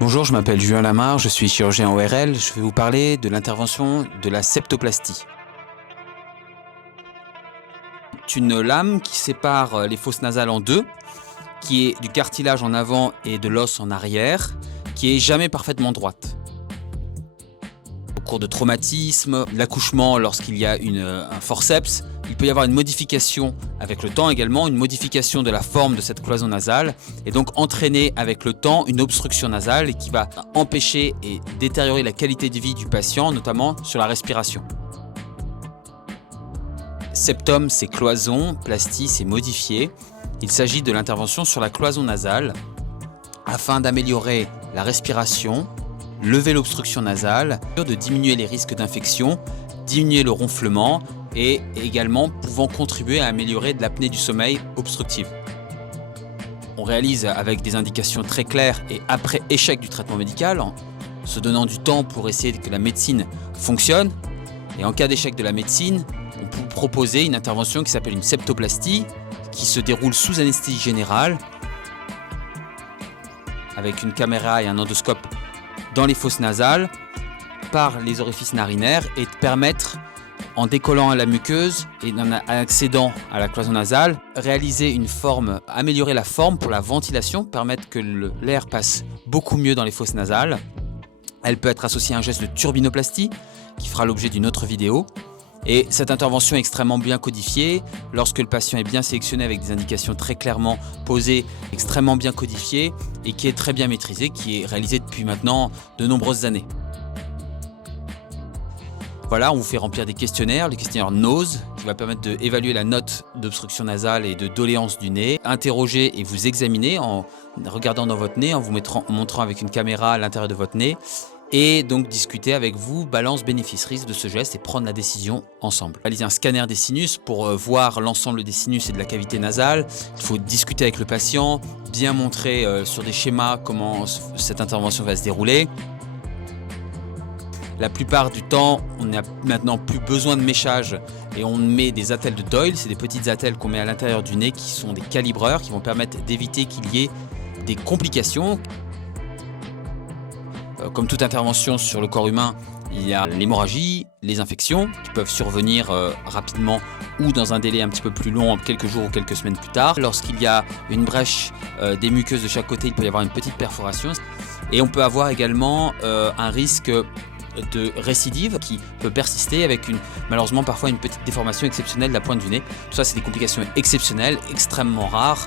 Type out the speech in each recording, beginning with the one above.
Bonjour, je m'appelle Julien Lamarre, je suis chirurgien ORL. Je vais vous parler de l'intervention de la septoplastie. C'est une lame qui sépare les fosses nasales en deux, qui est du cartilage en avant et de l'os en arrière, qui est jamais parfaitement droite. Au cours de traumatisme, l'accouchement, lorsqu'il y a un forceps, il peut y avoir une modification avec le temps également, une modification de la forme de cette cloison nasale et donc entraîner avec le temps une obstruction nasale qui va empêcher et détériorer la qualité de vie du patient, notamment sur la respiration. Septum, c'est cloison, plastie, c'est modifié. Il s'agit de l'intervention sur la cloison nasale afin d'améliorer la respiration, lever l'obstruction nasale, de diminuer les risques d'infection, diminuer le ronflement et également pouvant contribuer à améliorer de l'apnée du sommeil obstructive. On réalise avec des indications très claires et après échec du traitement médical, en se donnant du temps pour essayer que la médecine fonctionne. Et en cas d'échec de la médecine, on peut proposer une intervention qui s'appelle une septoplastie, qui se déroule sous anesthésie générale, avec une caméra et un endoscope dans les fosses nasales, par les orifices narinaires, et de permettre, en décollant la muqueuse et en accédant à la cloison nasale, réaliser une forme, améliorer la forme pour la ventilation, permettre que l'air passe beaucoup mieux dans les fosses nasales. Elle peut être associée à un geste de turbinoplastie, qui fera l'objet d'une autre vidéo. Et cette intervention est extrêmement bien codifiée. Lorsque le patient est bien sélectionné avec des indications très clairement posées, extrêmement bien codifiées et qui est très bien maîtrisée, qui est réalisée depuis maintenant de nombreuses années. Voilà, on vous fait remplir des questionnaires, le questionnaire NOSE, qui va permettre d'évaluer la note d'obstruction nasale et de doléance du nez. Interroger et vous examiner en regardant dans votre nez, en vous montrant avec une caméra à l'intérieur de votre nez. Et donc discuter avec vous, balance bénéfice-risque de ce geste et prendre la décision ensemble. Réaliser un scanner des sinus pour voir l'ensemble des sinus et de la cavité nasale. Il faut discuter avec le patient, bien montrer sur des schémas comment cette intervention va se dérouler. La plupart du temps, on n'a maintenant plus besoin de méchage et on met des attelles de Doyle. C'est des petites attelles qu'on met à l'intérieur du nez qui sont des calibreurs qui vont permettre d'éviter qu'il y ait des complications. Comme toute intervention sur le corps humain, il y a l'hémorragie, les infections qui peuvent survenir rapidement ou dans un délai un petit peu plus long, quelques jours ou quelques semaines plus tard. Lorsqu'il y a une brèche des muqueuses de chaque côté, il peut y avoir une petite perforation. Et on peut avoir également un risque de récidive qui peut persister avec malheureusement parfois une petite déformation exceptionnelle de la pointe du nez. Tout ça, c'est des complications exceptionnelles, extrêmement rares.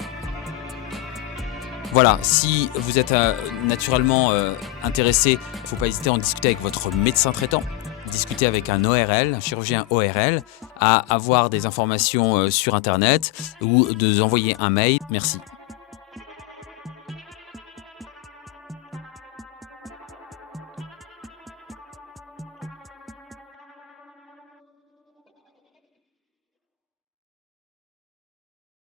Voilà, si vous êtes naturellement intéressé, il ne faut pas hésiter à en discuter avec votre médecin traitant, discuter avec un ORL, un chirurgien ORL, à avoir des informations sur Internet ou de nous envoyer un mail. Merci.